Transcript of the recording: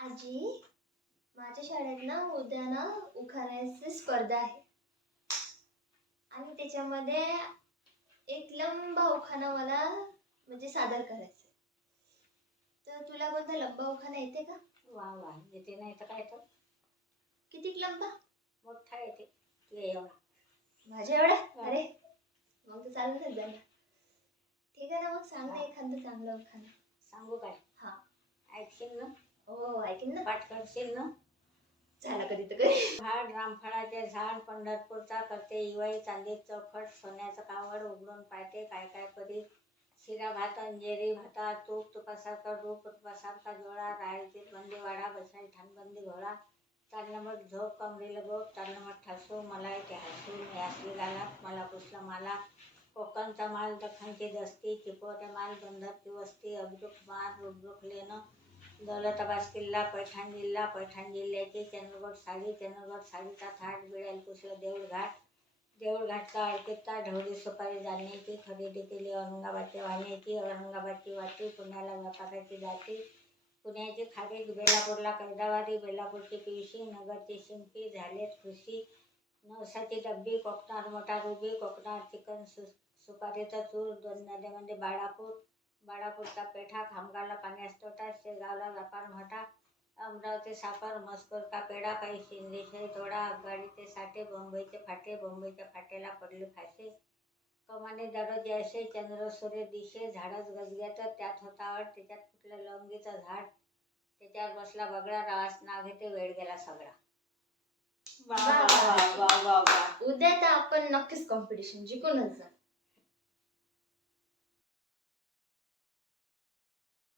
आजी, माझ्या शाळेत ना उद्या ना उखाण्याची स्पर्धा आहे आणि त्याच्यामध्ये एक लंबा उखाणा मला म्हणजे सादर करायचा आहे. तर तुला कोणता लंबा उखाणा येते का? वा वा, येते नाही तर काय तर. किती लंबा? मोठा येते तू एवढा. माझ्या एवढा? अरे मग तर चालूनच झालं. ठीक आहे ना, मग सांग ना एखादं चांगलं उखाणं. सांगू काय? हा. ऐकशील ना? हो ऐकीन ना. पाठ करशील ना? झाला कधी तर कधी. झाड रामफळाचे झाड पंढरपूरचा करते इवाई चांदी चौखट सोन्याचं कावड उघडून पाहते काय काय परी शिरा भात अंजेरी भाता तूप तुपासारखा रूप तुपासारखा जोळा राहायचे बंदी वाडा बसाय ठाणबंदी घोडा चालनमठ झोप कमरेला गोप चालनमठ ठासू मला येते हसू मी असली गालात मला पुसला माला कोकणचा माल दख्खनची दस्ती चिपोटे माल बंदर की वस्ती अब्रुक माल रुब्रुक लेणं दौलताबाद किल्ला पैठण जिल्ह्याची चंद्रगड साडीचा थाट बिळेल कुसलं देऊळघाटचा अडकित्ता ढवळी सुपारी जाण्याची खरेदी केली औरंगाबादची वाटी पुण्याला व्यापाराची जाती पुण्याची खारीक बेलापूरला कैदावारी बेलापूरची पिवशी नगरची शिंपी झालेत खुशी नवसाची डब्बी कोकणात मोठा रुबी कोकणात चिकन सुपारीचा चूर दोन नद्यामध्ये बाळापूरचा पेठा खामगावला पाण्यास तोटा शेगावला व्यापार मोठा अमरावती साखर मस्कोर का पेढा काही शिंदेशाही थोडा आगगाडीचे साठे बंबईचे फाटे बंबईच्या फाटेला पडले फासे कमाने दररोज असे चंद्र सूर्य दिशे झाडच गजग्यात त्यात होता आवड त्याच्यात कुठलं लवंगीचं झाड त्याच्यावर बसला बगडा रावास नाव घेते वेळ गेला सगळा. उद्या तर आपण नक्कीच कॉम्पिटिशन जिंकूनच जा.